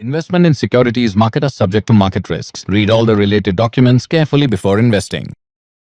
Investment in securities market are subject to market risks. Read all the related documents carefully before investing.